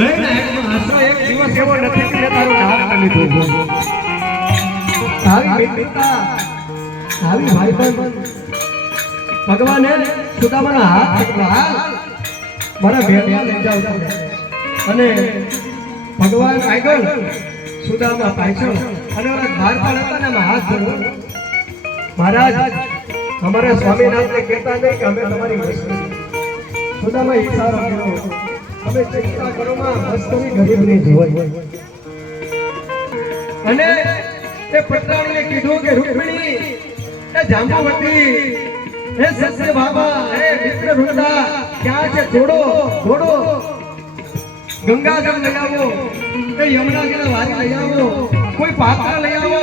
એક દિવસ એવો નથી કે તારું નામ ન લીધું. આવી મિત્રતા, આવી ભાઈબંધ ભગવાને સુદામાના હાથ પકડ્યા, મારા ભેટમાં લઈ જાવ અને ભગવાન આગળ સુદામા પાછળ અને ઓલા દ્વારપાળ હતા ને એમાં હાથ ધર્યો. મહારાજ અમારે સ્વામીનાથને કહેતા નહીં કે અમે તમારી વસ્તુ. સુદામા ઈશારો કર્યો, અમે ચિંતા કરો માં વસ્તુની ગરીબની જોઈ. અને એ પટરાણીએ કીધું કે રૂકમિણી એ જાંબુવતી હે સત્ય બાબા હે મિત્ર વૃંદા ક્યાં છે? છોડો છોડો, ગંગાજળ લઈ આવો, એ યમુનાજીના વારી લઈ આવો, કોઈ પાત્ર લઈ આવો.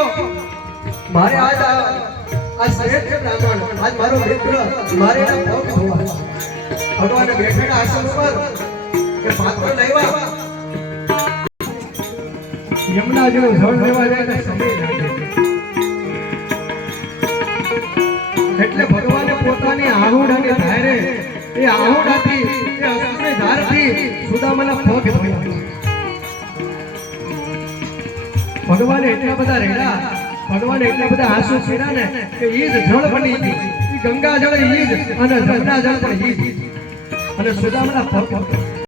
મારે આજ આ શ્રેષ્ઠ બ્રાહ્મણ, આજ મારો મિત્ર, મારે એના પગ ધોવા. ભગવાને બેઠેલા આસન પર કે પાત્ર લાવ્યા, યમુનાજીનું જળ લેવા જાય ને સમય લાગે. એટલે ભગવાને પોતાની આહુડાની ધારે એ આહુડાથી એ અસ્ત્રની ધારથી સુદામાના પગ ધોયા. ભગવાને એટલા બધા રેડા, ભગવાને એટલા બધા આંસુ પીડા ને કે ઈ જ જળ બની ગઈ. ઈ ગંગા જળ ઈ જ અને જળના જળ પણ ઈ જ. અને સુદામાના પગ